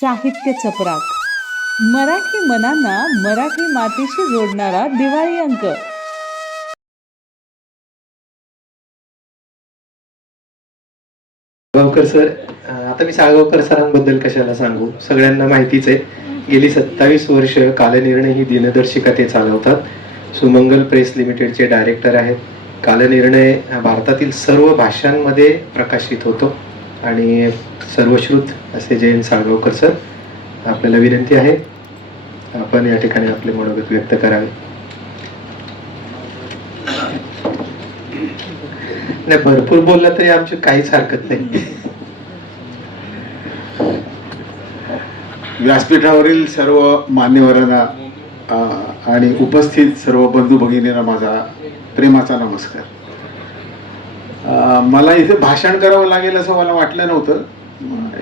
साहित्य चपराक. मराठी मनांना मराठी मातीशी जोडणारा दिवाळी अंक. साळगावकर सर आता मी साळगावकर सरांबद्दल कशाला सांगू? सगळ्यांना माहितीच आहे. गेली सत्तावीस वर्ष कालनिर्णय ही दिनदर्शिका ते चालवतात. सुमंगल प्रेस लिमिटेडचे डायरेक्टर आहेत. कालनिर्णय भारतातील सर्व भाषांमध्ये प्रकाशित होतो. आणि सर्वश्रुत असे जयंत साळगावकर सर आपल्याला विनंती आहे. आपण या ठिकाणी आपले मनोगत व्यक्त करावे. नाही भरपूर बोलला तरी आमची काहीच हरकत नाही. व्यासपीठावरील सर्व मान्यवरांना आणि उपस्थित सर्व बंधू भगिनींना माझा प्रेमाचा नमस्कार. मला इथे भाषण करावं लागेल असं मला वाटलं नव्हतं.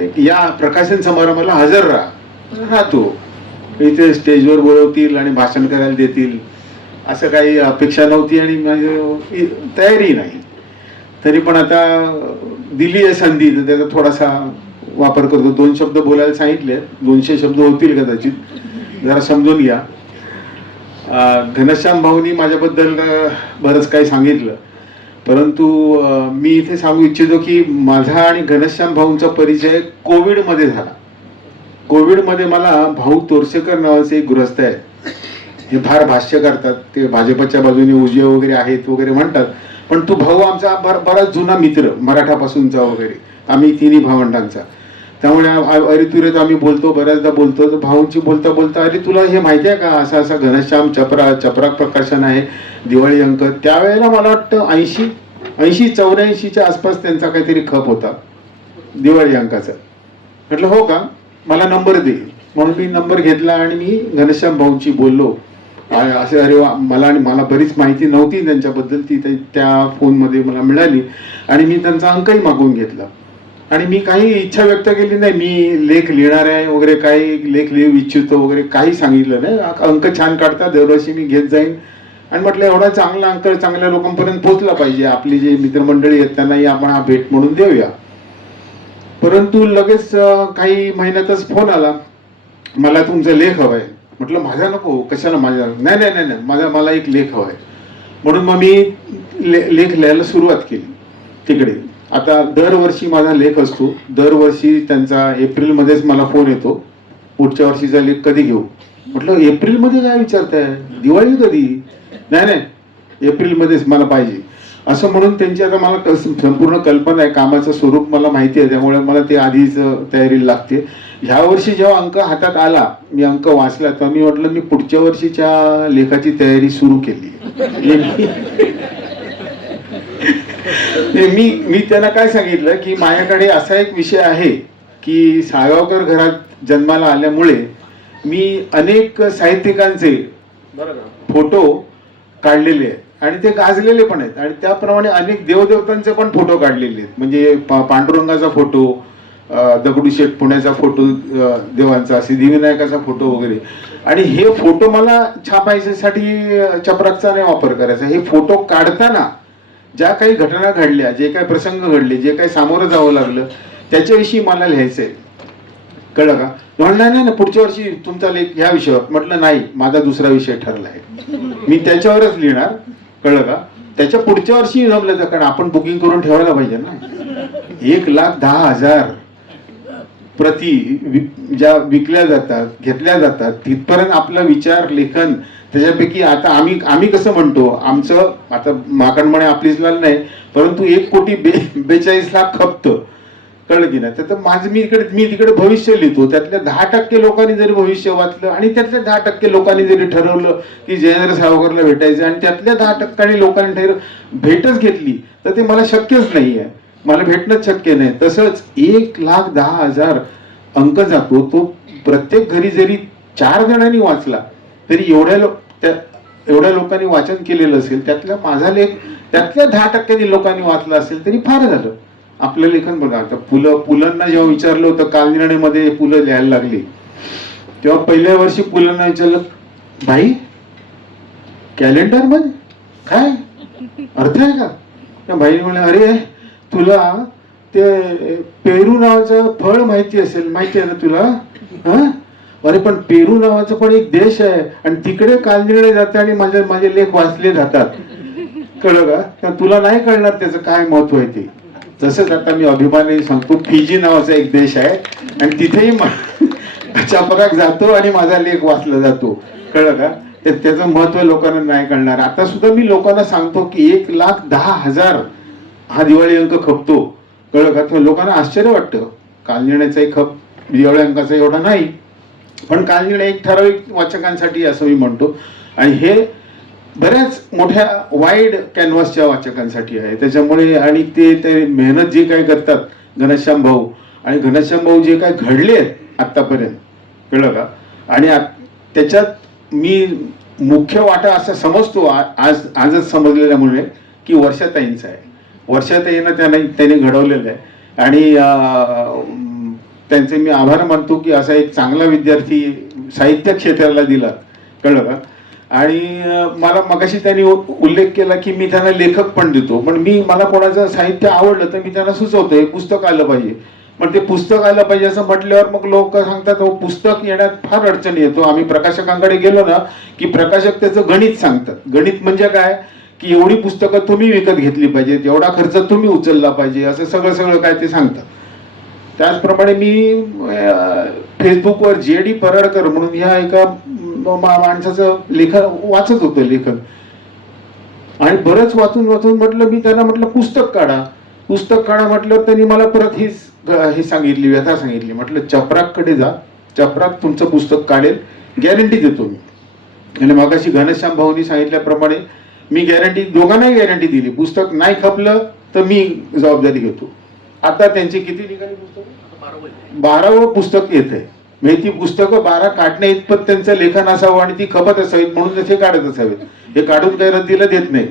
एक या प्रकाशन समारंभाला हजर राहा. राहतो इथे स्टेजवर बोलवतील आणि भाषण करायला देतील. असं काही अपेक्षा नव्हती आणि माझी तयारी नाही. तरी पण आता दिली आहे संधी तर त्याचा थोडासा वापर करतो. दोन शब्द बोलायला सांगितले. दोनशे शब्द होतील कदाचित. जरा समजून घ्या. घनश्याम भाऊनी माझ्याबद्दल बरंच काही सांगितलं. परंतु मी इथे सांगू इच्छितो की माझा आणि घनश्याम भाऊंचा परिचय कोविडमध्ये झाला. कोविडमध्ये मला भाऊ तोरसेकर नावाचे एक गृहस्थ आहेत. हे फार भाष्य करतात. ते भाजपच्या बाजूने उजवे वगैरे आहेत वगैरे म्हणतात. पण तो भाऊ आमचा बर बराच जुना मित्र मराठापासूनचा वगैरे. आम्ही तिन्ही भावंडांचा. त्यामुळे आ- तुरे तर आम्ही बोलतो बऱ्याचदा बोलतो. तर भाऊंची बोलता बोलता अरे तुला हे माहिती आहे का? असं असं घनश्याम चपरा चपराक प्रकाशन आहे दिवाळी अंक. त्यावेळेला मला वाटतं ऐंशी ऐंशी चौऱ्याऐंशीच्या आसपास त्यांचा काहीतरी खप होता दिवाळी अंकाचा. म्हटलं हो का? मला नंबर दे. म्हणून मी नंबर घेतला आणि मी घनश्याम भाऊंची बोललो. असे अरे वा मला आणि मला बरीच माहिती नव्हती त्यांच्याबद्दल. ती त्या- त्या फोनमध्ये मला मिळाली आणि मी त्यांचा अंकही मागवून घेतला. आणि मी काही इच्छा व्यक्त केली नाही. मी लेख लिहिणार आहे वगैरे काही लेख लिहू इच्छितो वगैरे काही सांगितलं नाही. अंक छान काढतात दरवर्षी मी घेत जाईन. आणि म्हटलं एवढा चांगला अंक चांगल्या लोकांपर्यंत पोहोचला पाहिजे. आपली जे मित्रमंडळी आहेत त्यांनाही आपण हा भेट म्हणून देऊया. परंतु लगेच काही महिन्यातच फोन आला. मला तुमचा लेख हवाय म्हटलं माझा नको कशाला माझा नाही नाही नाही नाही. माझा मला एक लेख हवाय म्हणून मग मी ले लेख लिहायला सुरुवात केली तिकडे. आता दरवर्षी माझा लेख असतो. दरवर्षी त्यांचा एप्रिलमध्येच मला फोन येतो. पुढच्या वर्षीचा लेख कधी घेऊ? म्हटलं एप्रिलमध्ये काय विचारताय? दिवाळी कधी? नाही नाही. एप्रिलमध्येच मला पाहिजे. असं म्हणून त्यांची आता मला कस- संपूर्ण कल्पना आहे. कामाचं स्वरूप मला माहिती आहे. त्यामुळे मला ते आधीच तयारी लागते. ह्या वर्षी जेव्हा अंक हातात आला मी अंक वाचला तर मी म्हटलं मी पुढच्या वर्षीच्या लेखाची तयारी सुरू केली. मी मी त्यांना काय सांगितलं की माझ्याकडे असा एक विषय आहे की साळगावकर घरात जन्माला आल्यामुळे मी अनेक साहित्यिकांचे फोटो काढलेले आहेत. आणि ते गाजलेले पण आहेत. आणि त्याप्रमाणे अनेक देवदेवतांचे पण फोटो काढलेले आहेत. म्हणजे पा- पांडुरंगाचा फोटो दगडूशेठ पुण्याचा फोटो देवांचा सिद्धिविनायकाचा फोटो वगैरे. आणि हे फोटो मला छापायच्यासाठी चपराकचा नाही वापर करायचा. हे फोटो काढताना ज्या काही घटना घडल्या जे काही प्रसंग घडले जे काही सामोरं जावं लागलं त्याच्याविषयी मला लिहायचंय. कळलं का? म्हणलं नाही ना पुढच्या वर्षी तुमचा लेख ह्या विषयावर. म्हटलं नाही माझा दुसरा विषय ठरला आहे. मी त्याच्यावरच लिहिणार. कळलं का? त्याच्या पुढच्या वर्षी जमलं तर कारण आपण बुकिंग करून ठेवायला पाहिजे ना. एक लाख दहा हजार प्रति ज्या विकल्या जातात घेतल्या जातात तिथपर्यंत आपला विचार लेखन त्याच्यापैकी आता आम्ही आम्ही कसं म्हणतो आमचं आता माकड आपलीच लाल नाही परंतु एक कोटी बे बेचाळीस लाख खपतं. कळलं की नाही? तर माझं मी इकडे मी तिकडे भविष्य लिहितो. त्यातल्या दहा टक्के लोकांनी जरी भविष्य वाचलं आणि त्यातल्या दहा टक्के लोकांनी जरी ठरवलं की जयेंद्र सावरकरला भेटायचं आणि त्यातल्या दहा टक्क्यांनी लोकांनी ठर भेटच घेतली तर ते मला शक्यच नाही आहे मला भेटणंच शक्य नाही. तसंच एक लाख दहा हजार अंक जातो तो प्रत्येक घरी जरी चार जणांनी वाचला तरी एवढ्या लोक त्या एवढ्या लोकांनी वाचन केलेलं असेल त्यातल्या माझा लेख त्यातल्या दहा टक्क्यांनी लोकांनी वाचला असेल तरी फार झालं. आपलं लेखन बघा आता पुलं पुलांना जेव्हा विचारलं होतं कालनिर्णयमध्ये पुलं लिहायला लागली. तेव्हा पहिल्या वर्षी पुलांना विचारलं भाई कॅलेंडरमध्ये? काय? अर्थ आहे का? त्या भाई म्हणे अरे तुला ते पेरू नावाचं फळ माहिती असेल माहिती आहे ना तुला? हा? अरे पण पेरू नावाचं पण एक देश आहे आणि तिकडे कालनिर्णय जाते आणि माझे माझे लेख वाचले जातात. कळलं का? तर तुला नाही कळणार त्याचं काय महत्त्व आहे ते. तसंच आता मी अभिमानाने सांगतो फिजी नावाचा एक देश आहे आणि तिथेही मा- चपराक जातो आणि माझा लेख वाचला जातो. कळलं का? तर त्याचं महत्त्व लोकांना नाही कळणार. आता सुद्धा मी लोकांना सांगतो की एक लाख दहा हजार हा दिवाळी अंक खपतो. कळलं का? तर लोकांना आश्चर्य वाटतं. कालनिर्णयाचा खप दिवाळी अंकाचा एवढा नाही. पण कालनिर्णय एक ठराविक वाचकांसाठी असं मी म्हणतो. आणि हे बऱ्याच मोठ्या वाईड कॅनव्हासच्या वाचकांसाठी आहे. त्याच्यामुळे आणि ते ते मेहनत जी काय करतात घनश्याम भाऊ आणि घनश्याम भाऊ जे काय घडले आहेत आत्तापर्यंत कळलं का? आणि आ- त्याच्यात मी मुख्य वाटा असं समजतो आज आजच समजलेल्यामुळे की वर्षाताईंचा आहे. वर्षाताईंना त्यांना त्याने घडवलेलं आहे. आणि त्यांचे मी आभार मानतो की असा एक चांगला विद्यार्थी साहित्य क्षेत्राला दिला. कळलं का? आणि मला मगाशी त्यांनी उल्लेख केला की मी त्यांना लेखक पण देतो. पण मी मला कोणाचं साहित्य आवडलं तर मी त्यांना सुचवतो. हे पुस्तक आलं पाहिजे. पण ते पुस्तक आलं पाहिजे असं म्हटल्यावर मग लोक सांगतात हो पुस्तक येण्यात फार अडचण येतो. आम्ही प्रकाशकांकडे गेलो ना की प्रकाशक त्याचं गणित सांगतात. गणित म्हणजे काय? की एवढी पुस्तकं तुम्ही विकत घेतली पाहिजेत एवढा खर्च तुम्ही उचलला पाहिजे असं सगळं सगळं काय ते सांगतात. त्याचप्रमाणे मी फेसबुकवर जे डी परडकर म्हणून ह्या एका मा- माणसाचं लेखन वाचत होतं लेखन. आणि बरंच वाचून वाचून म्हटलं मी त्यांना म्हटलं पुस्तक काढा. पुस्तक काढा म्हटलं त्यांनी मला परत हीच हे सांगितली व्यथा सांगितली. म्हटलं चपराककडे जा. चपराक तुमचं पुस्तक काढेल. गॅरंटी देतो मी. आणि मागाशी घनश्याम भाऊनी सांगितल्याप्रमाणे मी गॅरंटी दोघांनाही गॅरंटी दिली. पुस्तक नाही खपलं तर मी जबाबदारी घेतो. आता त्यांची किती निघाली पुस्तकं? बारावं पुस्तक येत आहे म्हणजे ती पुस्तकं बारा काढण्या इतपत त्यांचं लेखन असावं आणि ती खपत असावीत म्हणून ते काढत असावेत. हे काढून काही रद्दीला देत नाही.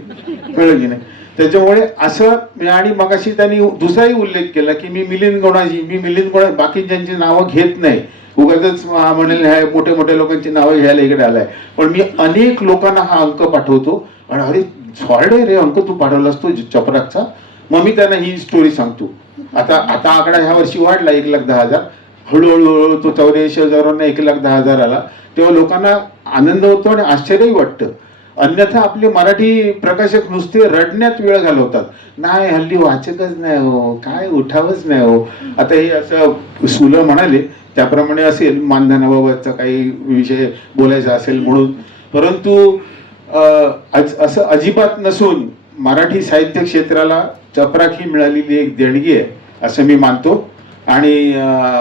कळलं की नाही? त्याच्यामुळे असं आणि मगाशी त्यांनी दुसराही उल्लेख केला की मी मिलिंद गोणाजी मी मिलिंद गोणा बाकीच्यांची नावं घेत नाही. उगाच म्हणेल ह्या मोठ्या मोठ्या लोकांची नावं घ्यायला इकडे आलाय. पण मी अनेक लोकांना हा अंक पाठवतो. आणि अरे सॉर्डे रे अंक तू पाठवलास तो चपराकचा. मग मी त्यांना ही स्टोरी सांगतो. आता आता आकडा ह्या वर्षी वाढला एक लाख दहा हजार. हळूहळू हळूहळू तो चौऱ्याऐंशी हजारांना एक लाख दहा हजार आला. तेव्हा लोकांना आनंद होतो आणि आश्चर्यही वाटतं. अन्यथा आपले मराठी प्रकाशक नुसते रडण्यात वेळ घालवतात. नाही हल्ली वाचकच नाही हो काय उठावच नाही हो. आता हे असं सुलं म्हणाले त्याप्रमाणे असेल मानधनाबाबतचा काही विषय बोलायचा असेल म्हणून. परंतु अज- असं अजिबात नसून मराठी साहित्य क्षेत्राला चपराखी मिळालेली एक देणगी आहे असं मी मानतो. आणि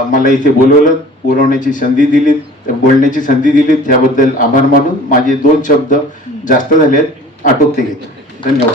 मला इथे बोलवलं बोलवण्याची संधी दिली बोलण्याची संधी दिली त्याबद्दल आभार मानून माझे दोन शब्द जास्त झाले आहेत. आटोपते घेतो. धन्यवाद.